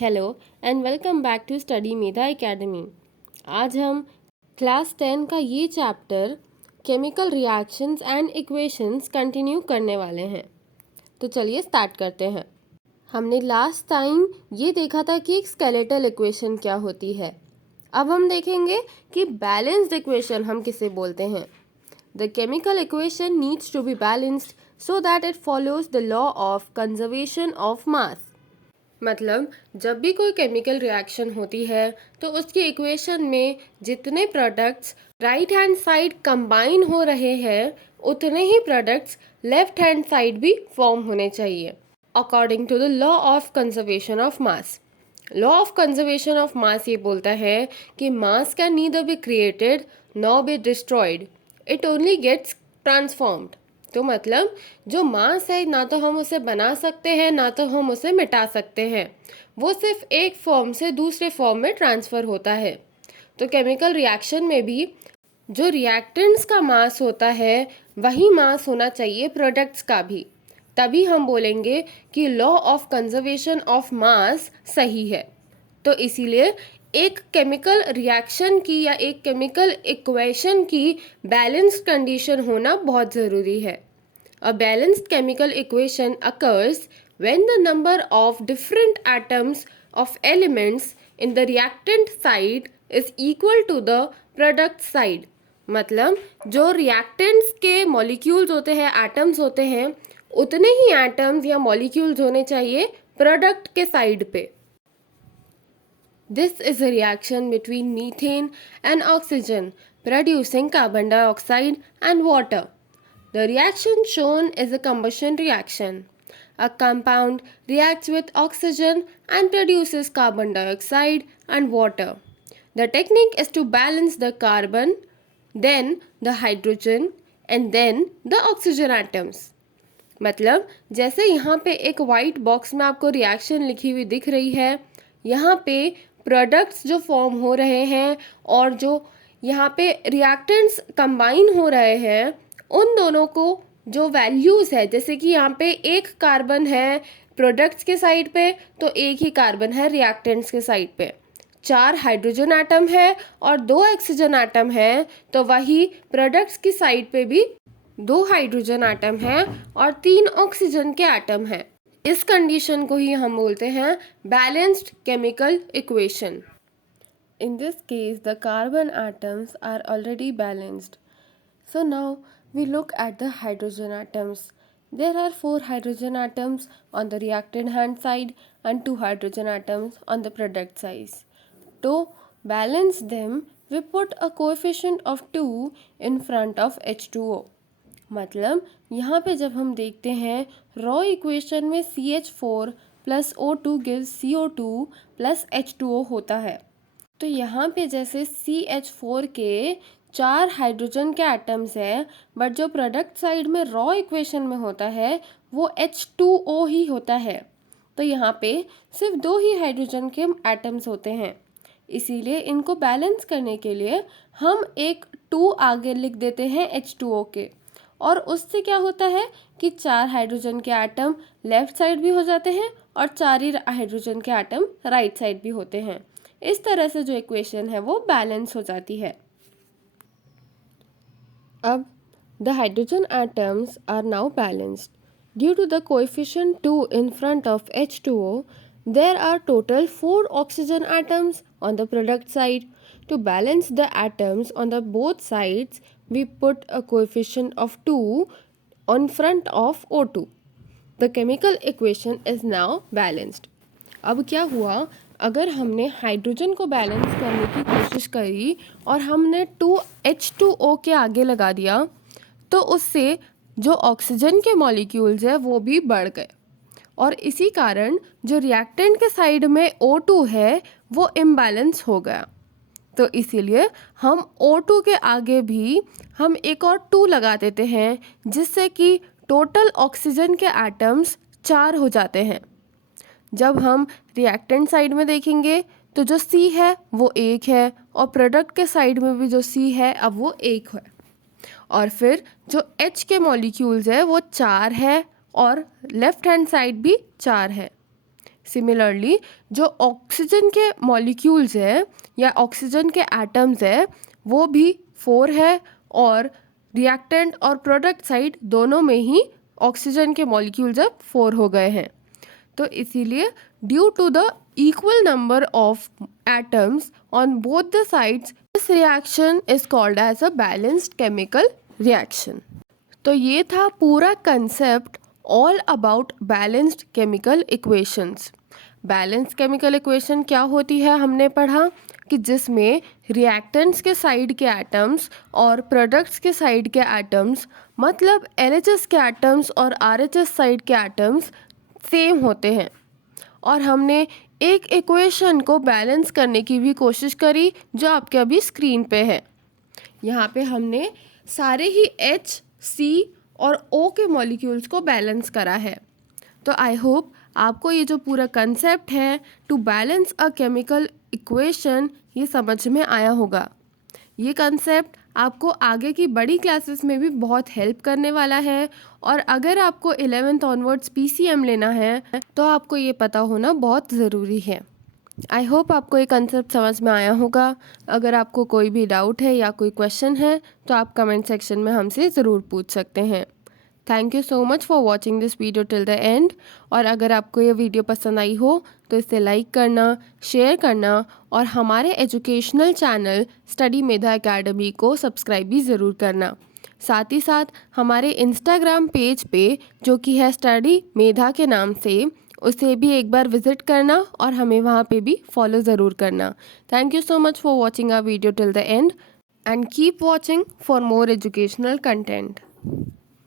Hello and welcome back to study Medha academy. आज हम class 10 का ये chapter chemical reactions and equations continue करने वाले हैं। तो चलिए स्टार्ट करते हैं। हमने लास्ट टाइम ये देखा था कि एक स्केलेटल इक्वेशन क्या होती है। अब हम देखेंगे कि बैलेंस्ड इक्वेशन हम किसे बोलते हैं। The chemical equation needs to be balanced so that it follows the law of conservation of mass. मतलब जब भी कोई केमिकल रिएक्शन होती है तो उसकी इक्वेशन में जितने products right hand side combine हो रहे हैं उतने ही प्रोडक्ट्स लेफ्ट हैंड साइड भी फॉर्म होने चाहिए according to the law of conservation of mass. Law of conservation of mass ये बोलता है कि mass can neither be created nor be destroyed, it only gets transformed. तो मतलब जो मास है ना तो हम उसे बना सकते हैं ना तो हम उसे मिटा सकते हैं, वो सिर्फ एक फॉर्म से दूसरे फॉर्म में ट्रांसफ़र होता है। तो केमिकल रिएक्शन में भी जो रिएक्टेंट्स का मास होता है वही मास होना चाहिए प्रोडक्ट्स का भी, तभी हम बोलेंगे कि लॉ ऑफ कंजर्वेशन ऑफ मास सही है। तो इसीलिए एक केमिकल रिएक्शन की या एक केमिकल इक्वेशन की बैलेंस्ड कंडीशन होना बहुत ज़रूरी है। अ balanced chemical equation occurs when the number of different atoms of elements in the reactant side is equal to the product side। मतलब जो रिएक्टेंट्स के मॉलिक्यूल्स होते हैं, एटम्स होते हैं, उतने ही एटम्स या मॉलिक्यूल्स होने चाहिए प्रोडक्ट के साइड पे। This is a reaction between methane and oxygen producing carbon dioxide and water. The reaction shown is a combustion reaction. A compound reacts with oxygen and produces carbon dioxide and water. The technique is to balance the carbon, then the hydrogen and then the oxygen atoms. मतलब जैसे यहाँ पे एक white box में आपको reaction लिखी हुई दिख रही है, यहाँ पे प्रोडक्ट्स जो फॉर्म हो रहे हैं और जो यहाँ पे रिएक्टेंट्स कंबाइन हो रहे हैं, उन दोनों को जो वैल्यूज़ है, जैसे कि यहाँ पे एक कार्बन है प्रोडक्ट्स के साइड पे तो एक ही कार्बन है रिएक्टेंट्स के साइड पे, 4 हाइड्रोजन आटम है और 2 ऑक्सीजन आटम है, तो वही प्रोडक्ट्स की साइड पे भी 2 हाइड्रोजन आटम है और 3 ऑक्सीजन के आटम है। इस कंडीशन को ही हम बोलते हैं balanced chemical equation. In this case the carbon atoms are already balanced. So now we look at the hydrogen atoms. There are 4 hydrogen atoms on the reactant hand side and 2 hydrogen atoms on the product side. To balance them, we put a coefficient of 2 in front of H2O. मतलब यहाँ पे जब हम देखते हैं raw equation में CH4 plus O2 gives CO2 plus H2O होता है। तो यहाँ पे जैसे CH4 के 4 हाइड्रोजन के एटम्स है, बट जो प्रोडक्ट साइड में रॉ इक्वेशन में होता है वो H2O ही होता है। तो यहाँ पे सिर्फ 2 ही हाइड्रोजन के एटम्स होते हैं, इसीलिए इनको बैलेंस करने के लिए हम एक 2 आगे लिख देते हैं H2O के, और उससे क्या होता है कि 4 हाइड्रोजन के एटम लेफ्ट साइड भी हो जाते हैं और 4 ही हाइड्रोजन के एटम राइट साइड भी होते हैं। इस तरह से जो इक्वेशन है वो बैलेंस हो जाती है। अब the hydrogen atoms are now balanced due to the coefficient 2 in front of H2O. There are total 4 oxygen atoms on the product side. To balance the atoms on the both sides, we put a coefficient of 2 on front of O2. The chemical equation is now balanced. अब क्या हुआ, अगर हमने hydrogen को balance करने की कोशिश करी और हमने 2H2O के आगे लगा दिया, तो उससे जो ऑक्सीजन के मॉलिक्यूल्स है वो भी बढ़ गए और इसी कारण जो रिएक्टेंट के साइड में O2 है वो इम्बैलेंस हो गया। तो इसीलिए हम O2 के आगे भी हम एक और 2 लगा देते हैं, जिससे कि टोटल ऑक्सीजन के एटम्स 4 हो जाते हैं। जब हम रिएक्टेंट साइड में देखेंगे तो जो C है वो 1 है और प्रोडक्ट के साइड में भी जो C है अब वो 1 है, और फिर जो H के मॉलिक्यूल्स है वो 4 है और लेफ्ट हैंड साइड भी 4 है। सिमिलरली जो ऑक्सीजन के मॉलिक्यूल्स है या ऑक्सीजन के एटम्स है वो भी 4 है, और रिएक्टेंट और प्रोडक्ट साइड दोनों में ही ऑक्सीजन के मॉलिक्यूल्स अब 4 हो गए हैं। तो इसीलिए due to the equal number of atoms on both the sides this reaction is called as a balanced chemical reaction. तो ये था पूरा concept all about balanced chemical equations. Balanced chemical equation क्या होती है हमने पढ़ा कि जिसमें रिएक्टेंट्स के साइड के एटम्स और प्रोडक्ट्स के साइड के एटम्स, मतलब LHS के एटम्स और RHS साइड के एटम्स सेम होते हैं। और हमने एक इक्वेशन को बैलेंस करने की भी कोशिश करी जो आपके अभी स्क्रीन पे है। यहाँ पे हमने सारे ही H, C और O के मॉलिक्यूल्स को बैलेंस करा है। तो आई होप आपको ये जो पूरा कंसेप्ट है to balance a chemical equation ये समझ में आया होगा। ये कंसेप्ट आपको आगे की बड़ी क्लासेस में भी बहुत हेल्प करने वाला है, और अगर आपको 11th ऑनवर्ड्स PCM लेना है तो आपको ये पता होना बहुत ज़रूरी है। आई होप आपको ये कंसेप्ट समझ में आया होगा। अगर आपको कोई भी डाउट है या कोई क्वेश्चन है तो आप कमेंट सेक्शन में हमसे ज़रूर पूछ सकते हैं। Thank you so much for watching this video till the and. और अगर आपको ये वीडियो पसंद आई हो तो इसे लाइक करना, शेयर करना और हमारे educational channel study Medha academy को सब्सक्राइब भी ज़रूर करना। साथ ही साथ हमारे इंस्टाग्राम पेज पे जो कि है स्टडी मेधा के नाम से, उसे भी एक बार विज़िट करना और हमें वहाँ पे भी फॉलो ज़रूर करना। Thank you so much for watching our video till the end and keep watching for more educational content.